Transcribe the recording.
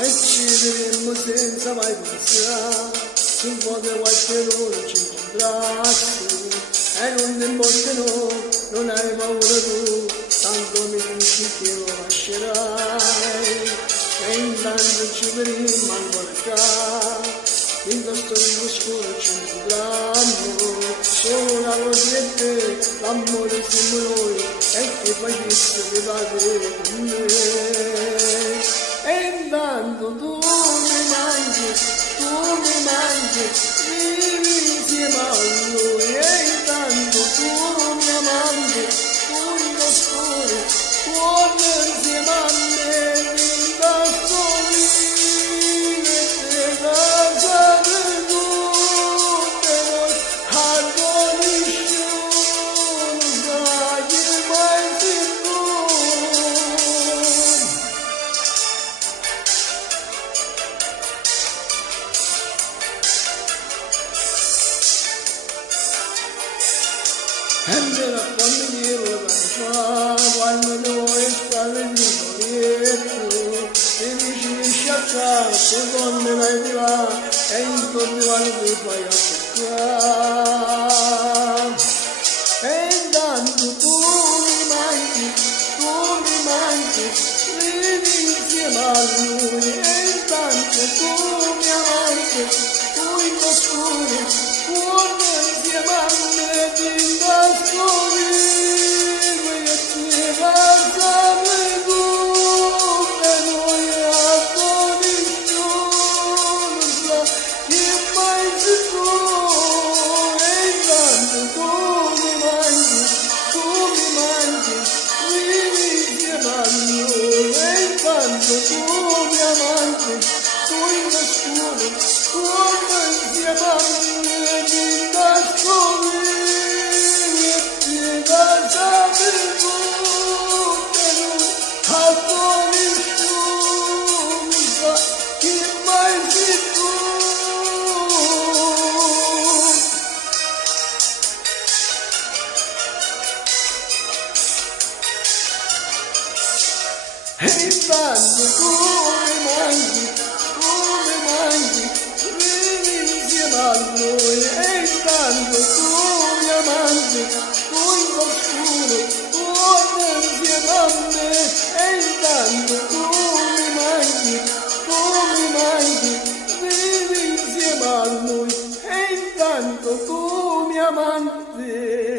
e ci vedremo senza mai pensare se un po' di qualche ora ci incontrassi e non ti importa non hai paura tu, tanto mi dici che lo lascerai e intanto ci vedremo ancora qua, in questo rio scuro ci incontriamo, solo la rosetta, l'amore siamo noi e che facesse che vale con me. E intanto tu mi mangi, vivi insieme a lui e intanto tu mi amanti, tu lo scuri, torna insieme a me, intanto vive e casa di tutte noi, agonisci, non sai mai più. E me la quando fa, quando noi stare di Loreto, e mi ci sciacca, se donne vai di là, e intorno ti fai a toccare. E intanto tu mi manchi, vivi insieme a lui, e intanto tu mi amanti, tu in oscuro, cuore insieme a me, ti nascondi, e ti casami tu, e noi adorisci, non sa chi mai sei tu, e intanto tu mi mangi, vivi insieme a noi, e intanto tu mi amanti, tu in oscuro, cuore insieme a me, ti nascondi, e ti casami tu, e noi adorisci, non sa chi mai sei tu. E intanto tu mi mangi, vivi insieme a noi, e intanto tu mi amanti, tu in oscuro, torna insieme a me, e intanto tu mi mangi, vivi insieme a noi, e intanto tu mi amanti.